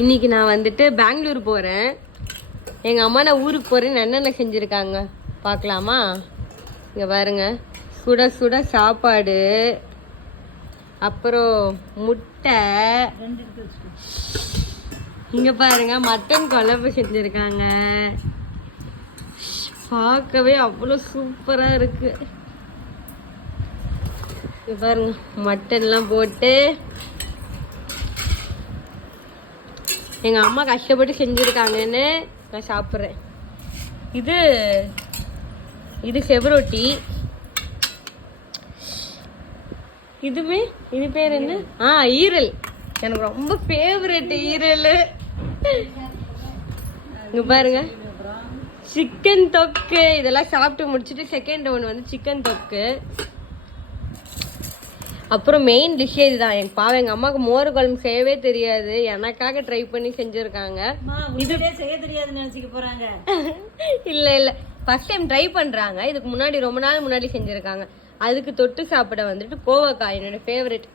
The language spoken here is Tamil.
இன்னைக்கு நான் வந்துட்டு பெங்களூர் போகிறேன். எங்கள் அம்மா நான் ஊருக்கு போகிறேன்னு என்னென்ன செஞ்சுருக்காங்க பார்க்கலாமா? இங்கே பாருங்க, சுட சுட சாப்பாடு, அப்புறம் முட்டை, இங்கே பாருங்க மட்டன் குழம்பு செஞ்சுருக்காங்க. பார்க்கவே அவ்வளோ சூப்பராக இருக்கு. இங்கே பாருங்க மட்டன்லாம் போட்டு எங்கள் அம்மா கஷ்டப்பட்டு செஞ்சுருக்காங்கன்னு நான் சாப்பிட்றேன். இது செவரொட்டி. இது பேர் என்ன? ஈரல். எனக்கு ரொம்ப ஃபேவரட் ஈரல். இங்கே பாருங்க சிக்கன் தொக்கு. இதெல்லாம் சாப்பிட்டு முடிச்சுட்டு செகண்ட் ஒன்று வந்து சிக்கன் தொக்கு. அப்புறம் மெயின் டிஷ்ஷே இதுதான். எங்கள் எங்கள் அம்மாவுக்கு மோர் குழம்பு செய்யவே தெரியாது, எனக்காக ட்ரை பண்ணி செஞ்சுருக்காங்க. இது செய்ய தெரியாதுன்னு நினச்சிக்க போகிறாங்க. இல்லை ஃபர்ஸ்ட் டைம் ட்ரை பண்ணுறாங்க. இதுக்கு முன்னாடி ரொம்ப நாள் முன்னாடி செஞ்சுருக்காங்க. அதுக்கு தொட்டு சாப்பிட வந்துட்டு கோவக்காய், என்னோட ஃபேவரெட்.